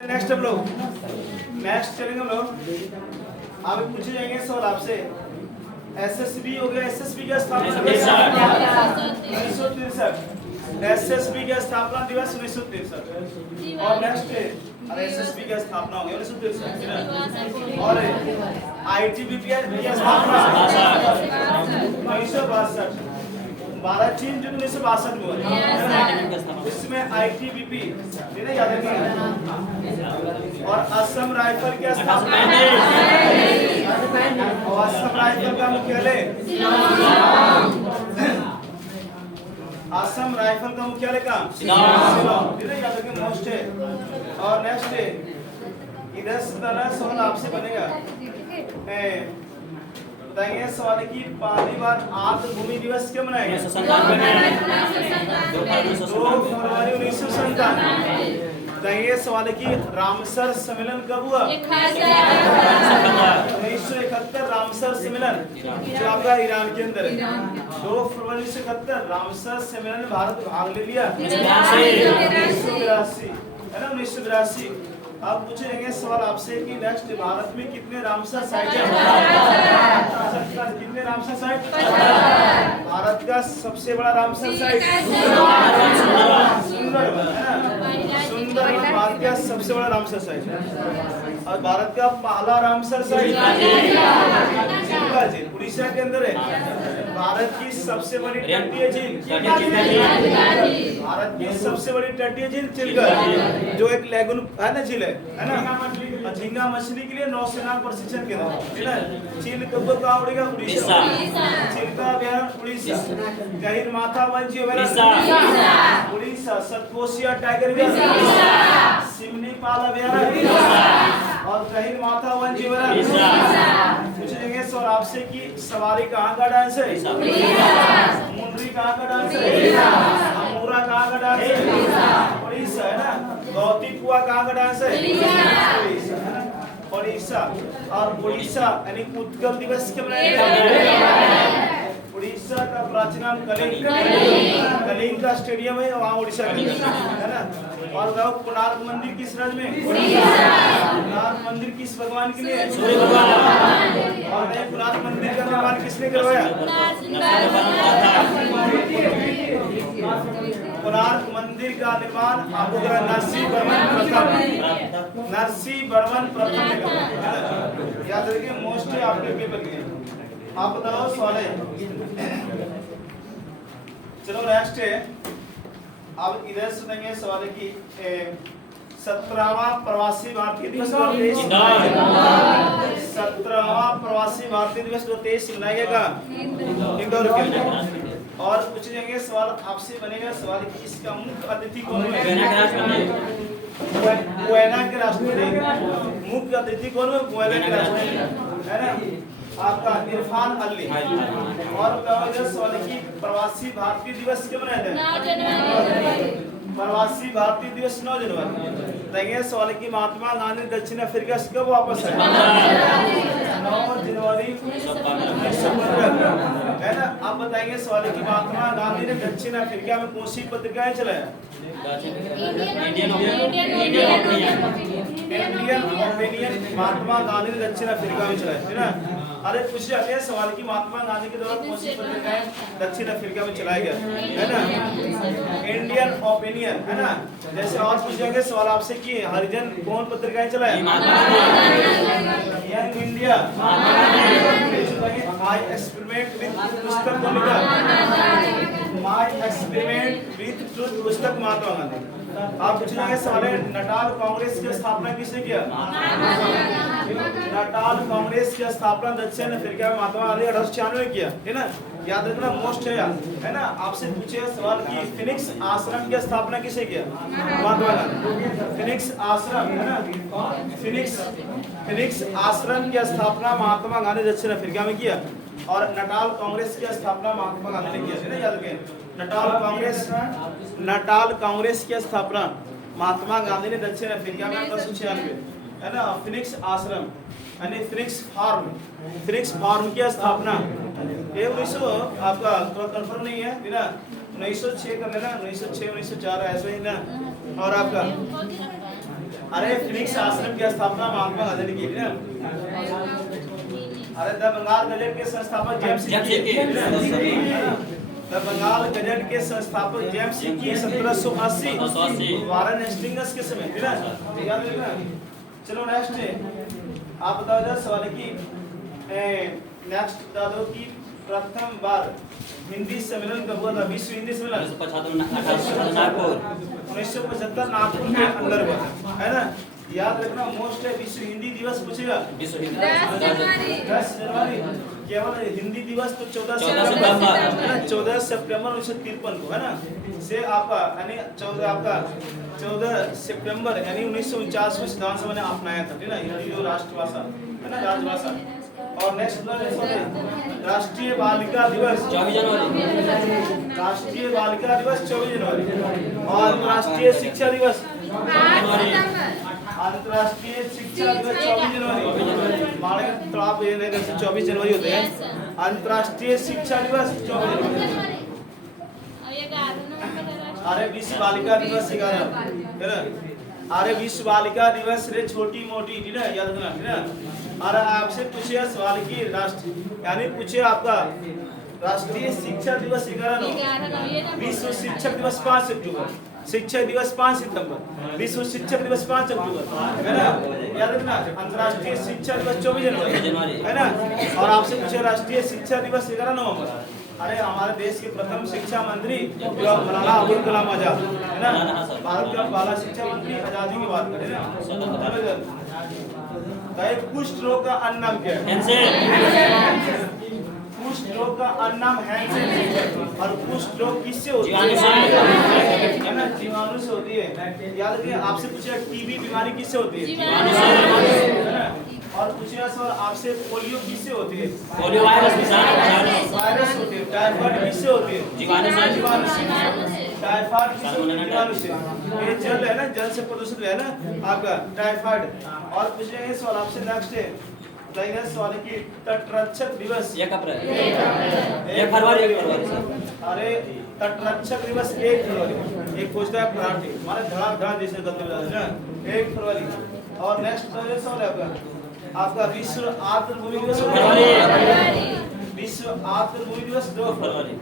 Next हम लोग next चलेंगे हम लोग। आप पूछे जाएंगे सवाल आपसे। एसएसबी हो गया। एसएसबी का स्थापना 1963। एसएसबी का स्थापना दिवस 1963। और नेक्स्ट एसएसबी का स्थापना हो गया 1963। और आईटीबीपी की स्थापना 1962। 12 जून 1962 में हुआ। इसमें आईटीबीपी याद रखिएगा। और असम राइफल की स्थापना और असम राइफल का मुख्यालय असम राइफल का मुख्यालय कहाँ? शिलांग। याद रखिए मोस्ट है। और नेक्स्ट है इधर सवाल आपसे बनेगा। बताइए सवाल की पहली बार आर्द्र भूमि दिवस क्यों मनाया गया? 2 फरवरी 1997। बताइए सवाल की रामसर सम्मेलन कब हुआ? 1971 रामसर सम्मेलन जो आपका ईरान के अंदर है। 2 फरवरी 1971 रामसर सम्मेलन में भारत भाग ले लिया 1982 है ना 1982। अब पूछेंगे सवाल आपसे कि नेक्स्ट भारत में कितने रामसर साइट है? कितने रामसर साइट? भारत का सबसे बड़ा रामसर साइट सुंदरबन है ना। सुंदरबन भारत का सबसे बड़ा रामसर साइट है। और भारत का पहला रामसर साइट चिल्का झील उड़ीसा के अंदर है। भारत की सबसे बड़ी तटीय झील भारत की सबसे बड़ी तटीय झील चिल्का जो एक लैगून है ना झील है ना। झींगा मछली के लिए नौसेना प्रशिक्षण केंद्र। चील कब कहाँ उड़ेगा? उड़ीसा। चिल्का अभयारण्य उड़ीसा। गहीर माथा वन्य अभयारण्य उड़ीसा। सतकोशिया टाइगर रिजर्व सिमलीपाल अभयारण्य और गहीर माथा वन्य अभयारण्य पूछेंगे सर आपसे कि सवारी कहाँ का डांस है? मुंडरी कहाँ का डांस है? अमूरा कहाँ का डांस है? उड़ीसा है ना। गौती कुआ कहाँ का डांस है? उड़ीसा। और उड़ीसा यानी उत्कल दिवस कब मनाया जाता है? उड़ीसा का प्राचीन नाम कलिंग का स्टेडियम है वहाँ उड़ीसा के है ना। और कोणार्क मंदिर किस राज्य में? कोणार्क मंदिर किस भगवान के लिए? सूर्य भगवान। और कोणार्क मंदिर का निर्माण किसने करवाया? कोणार्क मंदिर का निर्माण नरसिंह वर्मन प्रथम ने करवाया। याद रखिए मोस्ट आपके पेपर के। आप बताओ सवाल है। चलो नेक्स्ट है। अब इधर सुनेंगे सवाल की 17वां प्रवासी भारतीय दिवस 17वां प्रवासी भारतीय दिवस 2023 मनाएगा इंदौर के अंदर। और पूछेंगे सवाल आपसे बनेगा सवाल की इसका मुख्य अतिथि कौन है? गुयाना के राष्ट्रपति। मुख्य अतिथि कौन है? गुयाना के राष्ट्रपति है ना आपका इरफान अली। और सवाल की प्रवासी भारतीय दिवस कब मनाया जाता है? प्रवासी भारतीय दिवस 9 जनवरी। बताइए सवाल की महात्मा गांधी दक्षिण अफ्रीका से कब वापस आए? 9 जनवरी 1915 है ना। आप बताएंगे सवाल की महात्मा गांधी ने दक्षिण अफ्रीका में कौन सी पत्रिकाएं चलाया? इंडियन ओपिनियन महात्मा गांधी ने दक्षिण अफ्रीका में चलाया है ना। अरे पूछ जाते हैं सवाल की महात्मा गांधी के द्वारा कौन सी पत्रिकाएं दक्षिण अफ्रीका में चलाया गया है ना? इंडियन ओपिनियन है ना। जैसे और पूछ जाएंगे सवाल आपसे कि हरिजन कौन पत्रिकाएं चलाया? Young India. My experiment with पुस्तक को लिखा माय एक्सपेरिमेंट विद ट्रुथ पुस्तक महात्मा गांधी। आप पूछेंगे सवाल है नटाल कांग्रेस की स्थापना किसने किया? नटाल कांग्रेस की स्थापना दक्षिण अफ्रीका में महात्मा गांधी 1896 में किया है ना। याद रखना मोस्ट है ना। आपसे पूछे सवाल की फिनिक्स आश्रम की स्थापना किसने किया? महात्मा गांधी। फिनिक्स आश्रम है ना। फिनिक्स आश्रम की स्थापना महात्मा गांधी दक्षिण अफ्रीका में किया। और नटाल कांग्रेस की स्थापना महात्मा गांधी ने किया है ना। याद रखें नटाल कांग्रेस की स्थापना महात्मा गांधी ने दक्षिण अफ्रीका में 1896 है ना। फिनिक्स आश्रम यानी फिनिक्स फार्म की स्थापना ये 1900 आपका थोड़ा कंफर्म नहीं है ना। 1906 कर लेना 1906 1904 ऐसे ही ना। और आपका अरे फिनिक्स आश्रम की स्थापना महात्मा गांधी ने की ना। अरे द बंगाल गजट के संस्थापक जेम्स द बंगाल गजट के संस्थापक जेम्स की 1780 वारन हेस्टिंग्स के समय है ना, याद रखना। चलो नेक्स्ट आप बताओ जरा सवाल की नेक्स्ट बता दो कि प्रथम बार हिंदी सम्मेलन कब हुआ था? विश्व हिंदी सम्मेलन 1975 नागपुर के अंदर हुआ था, है ना। याद रखना मोस्ट है विश्व हिंदी दिवस पूछेगा 10 जनवरी। केवल हिंदी दिवस तो 14 सितंबर 1953 को, है ना। से आपका यानी 14 सितंबर यानी 1949 में संविधान सभा ने अपनाया था, ठीक ना, हिंदी जो राष्ट्रभाषा है ना, राजभाषा। और नेक्स्ट राष्ट्रीय बालिका दिवस 24 जनवरी, राष्ट्रीय बालिका दिवस 24 जनवरी। और अंतर्राष्ट्रीय शिक्षा दिवस अंतर्राष्ट्रीय शिक्षा दिवस 24 जनवरी। माने तो आप ये नहीं कर 24 जनवरी होते हैं। अंतर्राष्ट्रीय शिक्षा दिवस 24 जनवरी। अरे विश्व बालिका दिवस 11 है ना। अरे विश्व बालिका दिवस रे छोटी मोटी, ठीक है, याद रखना, ठीक है। अरे आपसे पूछे सवाल की राष्ट्र यानी पूछे आपका राष्ट्रीय शिक्षा दिवस 11 विश्व शिक्षक दिवस 5 अक्टूबर, शिक्षक दिवस 5 सितंबर, विश्व शिक्षक दिवस 5 अक्टूबर, है ना, याद रखना। अंतर्राष्ट्रीय शिक्षा दिवस 24 जनवरी, है ना। और आपसे पूछे राष्ट्रीय शिक्षा दिवस 11 नवंबर। अरे हमारे देश के प्रथम शिक्षा मंत्री मौलाना अबुल कलाम आजाद, है ना, भारत का पहला शिक्षा मंत्री, आजादी की बात करें ना। कुष्ठ रोग का अन्य नाम क्या है? कुष्ठ रोग का अन्य नाम हैंसेन। और कुष्ठ रोग किससे होती है ना? जीवाणु से होती है। याद रखिए। आपसे पूछेगा टीबी बीमारी किससे होती है? और पूछेगा सर आपसे पोलियो किससे होती है? पोलियो वायरस होती है। टाइफाइड किससे होती है? जीवाणु से। टाइफाइड किससे होती है? जीवाणु से। ये जल है ना, जल से प्रदूषित है ना आपका टाइफाइड। और पूछेंगे सवाल आपसे नेक्स्ट है सवाल की तटरक्षक दिवस 1 फरवरी। अरे तटरक्षक दिवस 1 फरवरी। एक पूछता है पराठे हमारे धड़ा जैसे गलती बता देना 1 फरवरी। और नेक्स्ट सवाल है आपका विश्व आर्द्रभूमि दिवस विश्व आर्द्रभूमि दिवस 2 फरवरी।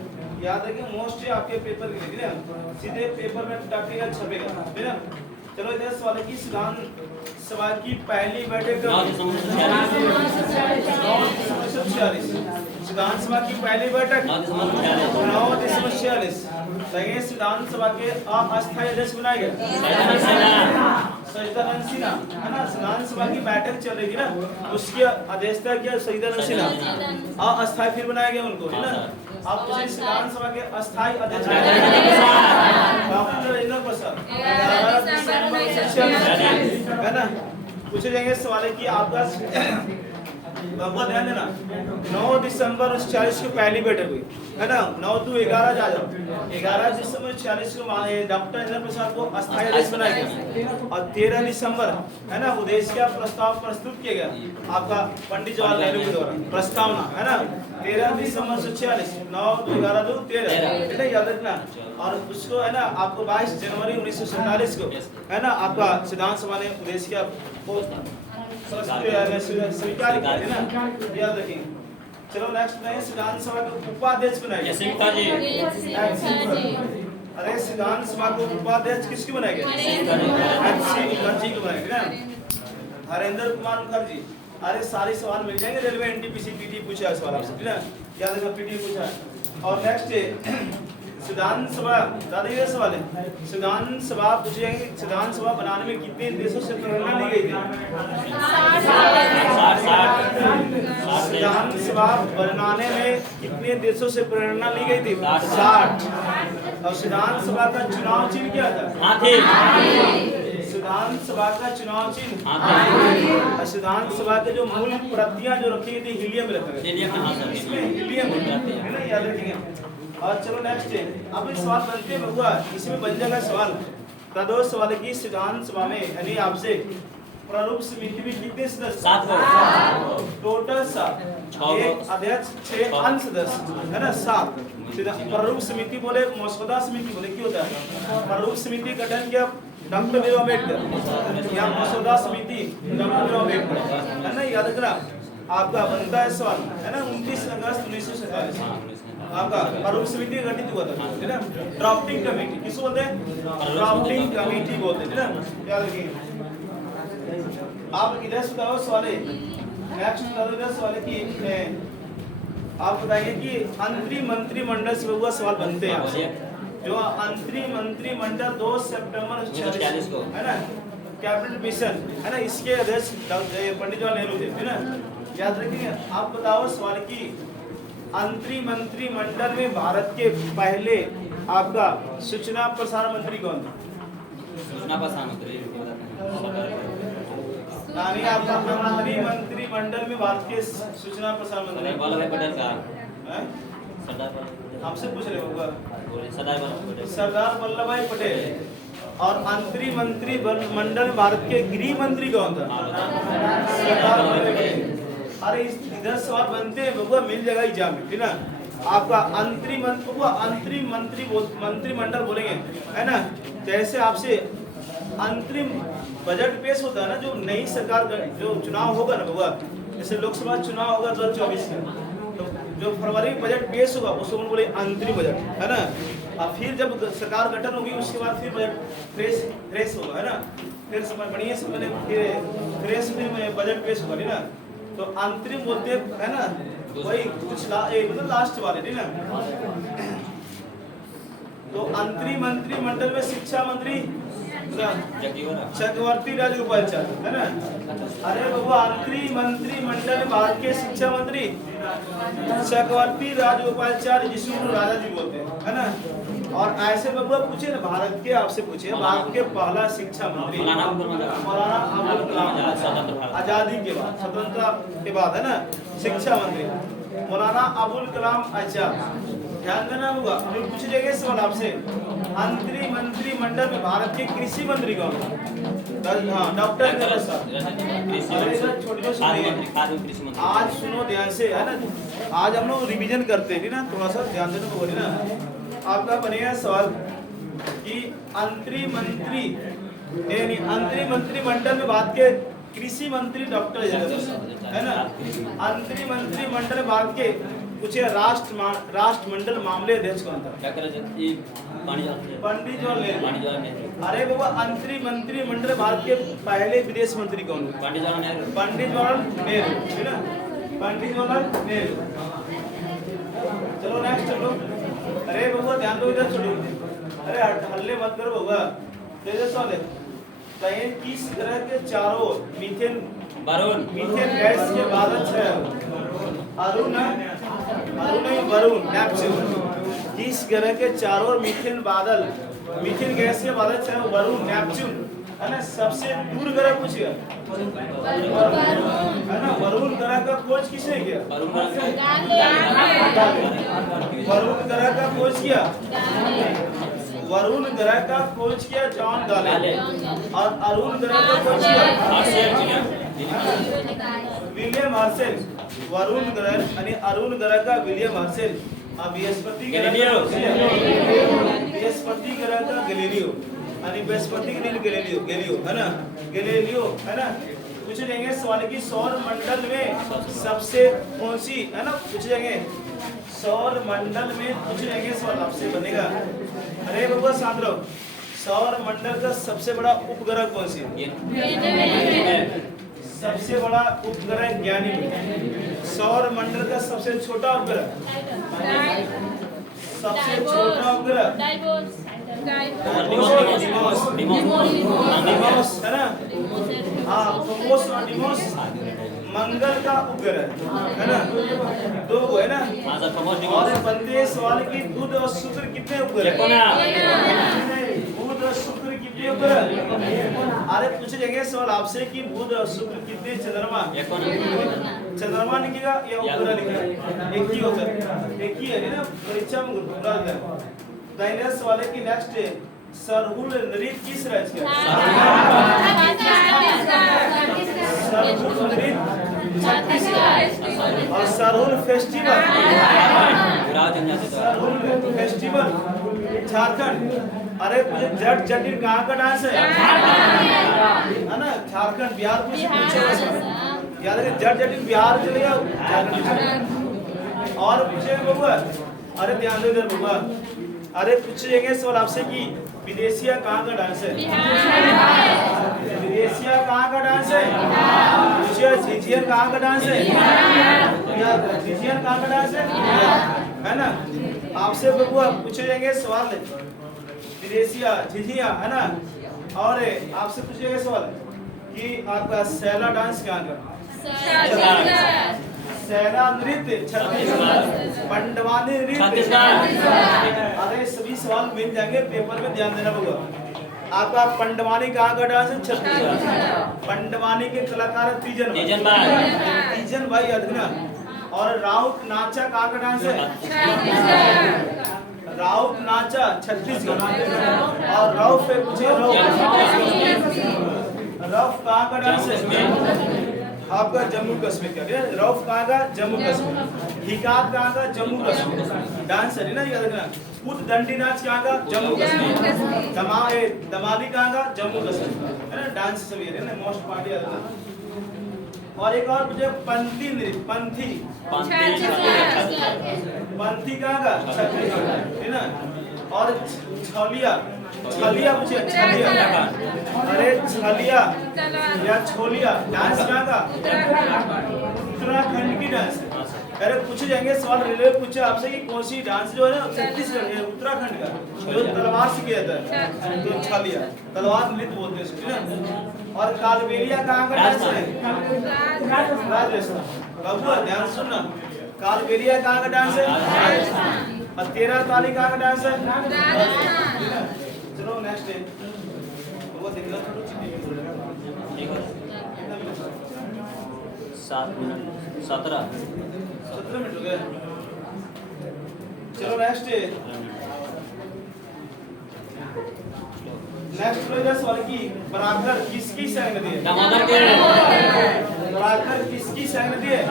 याद रखिए मोस्ट है आपके पेपर के लिए, सीधे पेपर में टकेगा छपेगा, ठीक है। चलो इधर सवाल की संविधान सभा की पहली बैठक 9 दिसंबर 1946। संविधान सभा की पहली बैठक 9 दिसंबर 1946। संविधान सभा के अस्थायी अध्यक्ष बनाए गए सचिदानंद सिन्हा, है ना। संविधान सभा की बैठक चल रही थी ना, उसकी अध्यक्षता किया सचिदानंद सिन्हा। अस्थायी फिर बनाया गया उनको, है ना। आप संविधान सभा के अस्थायी अध्यक्ष डॉक्टर राजेंद्र प्रसाद, है ना। पूछे जाएंगे सवाल कि आपका बहुत ध्यान देना 9 दिसंबर 1946 को पहली बैठक हुई, है ना। 9 to 11 जा जाओ 11 दिसंबर 1946 को डॉक्टर राजेंद्र प्रसाद को अस्थायी अध्यक्ष बनाया गया। और 13 दिसंबर, है ना, उद्देश्य का प्रस्ताव प्रस्तुत किया गया आपका पंडित जवाहरलाल नेहरू के द्वारा प्रस्तावना, है ना। 13 दिसंबर 1946 9 to 11 to 13, याद रखना। और उसको, है ना, आपको 22 जनवरी 1947 को, है ना, आपका संविधान सभा ने उद्देश्य का स्वीकार किया, है ना, याद रखेंगे। चलो नेक्स्ट में संविधान सभा के उपाध्यक्ष बनाए। अरे संविधान सभा को उपाध्यक्ष किसके बनाए गए? मुखर्जी को बनाए गए ना, हरेंद्र कुमार मुखर्जी। अरे सारे सवाल मिल जाएंगे रेलवे एनटीपीसी पीटी पूछा है सवाल आपसे, ठीक है, याद रखना पीटी पूछा है। और नेक्स्ट संविधान सभा दादा सवाल है, संविधान सभा पूछेंगे संविधान सभा बनाने में कितने देशों से प्रेरणा ली गई थी? संविधान सभा बनाने में कितने देशों से प्रेरणा ली गई थी? 60। और संविधान सभा का चुनाव चिन्ह क्या था? संविधान सभा का चुनाव चिन्ह। संविधान सभा के जो मूल प्रतियां जो रखी गई थी हीलियम रखा गया, इसमें हीलियम है ना, याद रखेंगे। और चलो नेक्स्ट है, अब इस सवाल बनते हुआ इसमें बन जाएगा सवाल प्रदोष सवाल की संविधान सभा में, यानी आपसे प्रारूप समिति में कितने सदस्य? 7 टोटल 7, एक अध्यक्ष 6 अन्य सदस्य, है ना, 7। प्रारूप समिति बोले मसौदा समिति बोले, क्या होता है? प्रारूप समिति गठन किया डॉक्टर भीमराव अम्बेडकर, यहाँ मसौदा समिति डॉक्टर भीमराव अम्बेडकर, है ना, याद रखना। आपका बनता है सवाल, है ना, 29 अगस्त 1947 आपका प्रारूप समिति गठित हुआ था, है ना। ड्राफ्टिंग कमेटी किसको बोलते हैं? ड्राफ्टिंग कमेटी बोलते हैं, है ना, याद रखिए। आप इधर से बताओ सवाल है, नेक्स्ट बताओ इधर सवाल है कि आप बताइए कि अंतरिम मंत्रिमंडल से हुआ सवाल बनते हैं आपसे। जो अंतरिम मंत्रिमंडल 2 सितंबर 1946 को, है ना, कैबिनेट मिशन, है ना, इसके अध्यक्ष पंडित जवाहरलाल नेहरू थे, है ना, याद रखिए। आप बताओ सवाल की अंतरिम मंत्रिमंडल में भारत के पहले आपका सूचना प्रसारण मंत्री कौन था? सूचना प्रसारण मंत्री यानी आपका अंतरिम मंत्रिमंडल में भारत के सूचना प्रसारण मंत्री वल्लभ भाई पटेल का, हमसे पूछ रहे होगा, सरदार सरदार वल्लभ भाई पटेल। और अंतरिम मंत्रिमंडल में भारत के गृह मंत्री कौन था? सरदार वल्लभ भाई पटेल। अरे इधर सवाल बनते हैं बबुआ, मिल जाएगा एग्जाम में, ठीक ना। आपका अंतरिम मंत्रिमंडल बोलेंगे, है ना, जैसे आपसे अंतरिम बजट पेश होता है ना, जो नई सरकार का जो चुनाव होगा ना बबुआ, जैसे लोकसभा चुनाव होगा 2024 का, तो जो फरवरी में बजट पेश होगा उसको बोले अंतरिम बजट, है ना। और फिर जब सरकार गठन होगी उसके बाद फिर बजट फ्रेश होगा, है ना, फिर समय बढ़िया से मैंने फ्रेश में बजट पेश होगा, ठीक ना। तो अंतरिम बोलते है ना, वही कुछ मतलब लास्ट वाले, ठीक ना। तो अंतरिम मंत्रिमंडल में शिक्षा मंत्री चक्रवर्ती राजगोपालाचारी, है ना। अरे बाबा अंतरिम मंत्रिमंडल में भारत के शिक्षा मंत्री चक्रवर्ती राजगोपालाचारी, जिसको राजा जी बोलते हैं, है ना। और ऐसे बबुआ पूछे ना, भारत के आपसे पूछे भारत के पहला शिक्षा मंत्री मौलाना अबुल कलाम, आजादी के बाद, स्वतंत्रता के बाद, है ना, शिक्षा मंत्री मौलाना अबुल कलाम आजाद। ध्यान देना होगा, फिर पूछ लेंगे सवाल आपसे, अंतरिम मंत्रिमंडल में भारत के कृषि मंत्री कौन? हाँ, डॉक्टर आज सुनो ध्यान से, है ना, आज हम लोग रिवीजन करते हैं ना, थोड़ा सा ध्यान देना होगा ना। आपका बनेगा सवाल कि अंतरिम मंत्रिमंडल में भारत के कृषि मंत्री डॉक्टर है ना। अंतरिम मंत्रिमंडल में भारत के पूछे राष्ट्रमंडल मामले अध्यक्ष कौन था? पंडित जवाहरलाल नेहरू। अरे बाबा अंतरिम मंत्रिमंडल भारत के पहले विदेश मंत्री कौन? पंडित जवाहरलाल नेहरू, है ना, पंडित जवाहरलाल नेहरू। चलो नेक्स्ट चलो। अरे बाबा ध्यान दो इधर, छोड़ो, अरे हल्ले मत करो बाबा। तेरे सवाल है, कहीं किस ग्रह के चारों मीथेन गैस के बादल छाए? अरुण वरुण नेपच्यून। किस ग्रह के चारों मीथेन गैस के बादल छाए? वरुण नेपच्यून, है ना। सबसे दूर ग्रह पूछिए, है ना। वरुण ग्रह का खोज किसने किया? वरुण ग्रह का खोज किया, वरुण ग्रह का खोज किया जॉन गाले। और अरुण ग्रह का खोज किया विलियम हर्शेल। वरुण ग्रह आणि अरुण ग्रह का विलियम हर्शेल। अब बृहस्पति ग्रह का गैलीलियो आणि बृहस्पति गैलीलियो, है ना, गैलीलियो, है ना। पूछ लेंगे सवाल की सौर मंडल में सबसे कौन सी, है ना, पूछ लेंगे सौर मंडल में, पूछ लेंगे सवाल आपसे बनेगा। अरे बाबा सामने सौर मंडल का सबसे बड़ा उपग्रह कौन सी है? सबसे बड़ा उपग्रह ज्ञानी। सौर मंडल का सबसे छोटा उपग्रह, सबसे छोटा उपग्रह डिमोस, है ना। हाँ, डिमोस मंगल का उपग्रह, है ना, दो है ना। और बनते सवाल की बुध और शुक्र कितने उपग्रह? बुध और शुक्र कितने उपग्रह? अरे पूछ लेंगे सवाल आपसे कि बुध और शुक्र कितने चंद्रमा? चंद्रमा लिखेगा या उपग्रह लिखेगा? एक ही होता है, एक ही है ना, परीक्षा में घुरा है। दाइने सवाल है कि नेक्स्ट सरहुल नृत्य किस राज्य का? सरहुल नृत्य छत्तीसगढ़। और सरहुल फेस्टिवल झारखंड। अरे मुझे जट जटिन कहाँ का डांस है ना, झारखंड बिहार कुछ पूछे याद है, जट जटिन बिहार चले जाओ, और पूछेंगे बबुआ, अरे ध्यान दो इधर बबुआ, अरे पूछेंगे सवाल आपसे कि विदेशिया कहाँ का डांस है, विदेशिया कहाँ का डांस है, झिझियन कहाँ का डांस है, झिझियन कहाँ का डांस है ना। आपसे बबुआ पूछे जाएंगे सवाल विदेशिया झिझिया है ना, और आपसे पूछेंगे सवाल कि आपका सैला डांस कहाँ का, सैला नृत्य छत्तीसगढ़, पंडवानी नृत्य, अरे सभी सवाल मिल जाएंगे पेपर में, ध्यान देना होगा। आपका पंडवानी कहाँ का डांस है, छत्तीसगढ़, पंडवानी के कलाकार तीजन भाई याद रखना, और राउत नाचा कहाँ का डांस है, राउत नाचा छत्तीसगढ़, और रौफ पे पूछे रौफ कहाँ का डांस है, आपका जम्मू कश्मीर का, रौफ कहाँ का, जम्मू कश्मीर, हिकात कहाँ का, जम्मू कश्मीर, डांस है ना याद रखना। खुद दंडी नाच कहाँ का, जम्मू कश्मीर, दमाली कहाँ का, जम्मू कश्मीर, है ना, डांस सभी है ना, मोस्ट पार्ट याद रखना। और एक और मुझे पंथी नृत्य, पंथी कहाँ का, छत्तीसगढ़, है ना, और छलिया, छलिया मुझे छलिया, अरे छलिया या छोलिया डांस कहाँ का, उत्तराखंड की डांस है। अरे पूछे जाएंगे सवाल रेलवे पूछे आपसे कि कौन सी डांस जो है ना छत्तीसगढ़ है, उत्तराखंड का, जो तलवार से किया जाता है, तो छलिया तलवार नृत्य बोलते हैं इसको ना। और कालबेलिया कहाँ का डांस है, राजस्थान, बाबू ध्यान सुनना, कालबेलिया कहाँ का डांस है, और 13 ताली कहाँ का डांस है, चलो नेक्स्ट है वो देख लो, 7 मिनट 17 मिनट हो गए, चलो नेक्स्ट सवाल की बराकर किसकी संग नदी है, बराकर किसकी संग नदी है,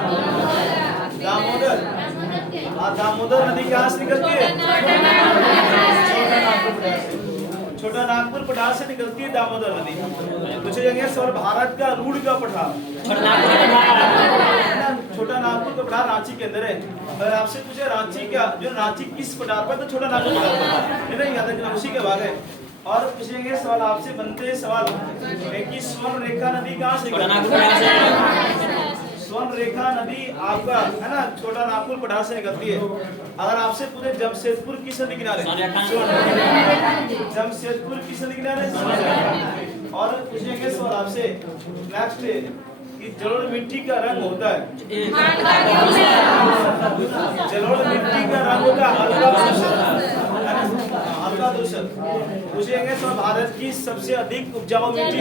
दामोदर, दामोदर नदी कहाँ से निकलती है, छोटा नागपुर पठार से निकलती है दामोदर नदी। पूछे जाएंगे सवाल भारत का रूढ़ का पठार, छोटा नागपुर का पठार रांची के अंदर है। अगर आपसे पूछे रांची का, जो रांची किस पठार पर, तो छोटा नागपुर पठार है ना, याद रखना उसी के भाग है। और पूछेंगे सवाल आपसे बनते सवाल कि स्वर्ण रेखा नदी कहाँ से, स्वर्ण रेखा नदी आपका है ना छोटा नागपुर पठार से निकलती है। अगर आपसे पूछे जमशेदपुर किस नदी किनारे, जमशेदपुर किस नदी किनारे, और पूछेंगे सवाल आपसे नेक्स्ट कि जलोढ़ मिट्टी का रंग होता है, जलोढ़ मिट्टी का रंग होता है हल्का दूषित। पूछेंगे तो भारत की सबसे अधिक उपजाऊ मिट्टी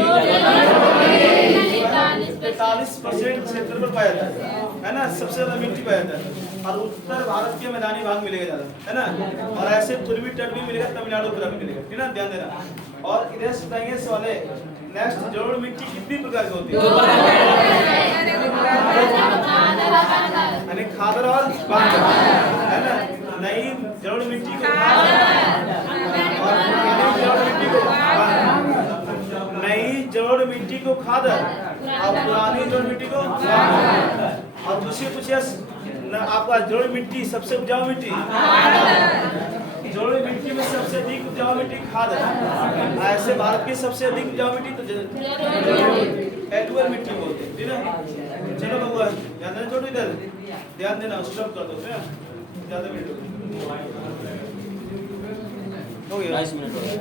45% क्षेत्र पर पाया जाता है ना, सबसे ज्यादा मिट्टी पाया जाता है, और उत्तर भारत के मैदानी भाग मिलेगा ज्यादा, है ना, और ऐसे पूर्वी तट भी मिलेगा, तमिलनाडु पूरा भी मिलेगा, ठीक ना, ध्यान देना। और इधर से बताएंगे सवाल है नेक्स्ट, जलोढ़ मिट्टी कितनी प्रकार की होती है, यानी खादर और बांगर, है ना, नई जलोढ़ मिट्टी को नई जलोढ़ मिट्टी को खादर और पुरानी जलोढ़ मिट्टी को, और दूसरी पूछिए आपका जलोढ़ मिट्टी सबसे उपजाऊ मिट्टी, जलोढ़ मिट्टी में सबसे अधिक उपजाऊ मिट्टी खादर, ऐसे भारत की सबसे अधिक उपजाऊ मिट्टी तो एलुअल मिट्टी बोलते हैं, ठीक है। चलो बबुआ ध्यान देना, छोटू इधर ध्यान देना, स्टॉप कर दो, ज्यादा मिनट हो गया, 22 मिनट हो गया।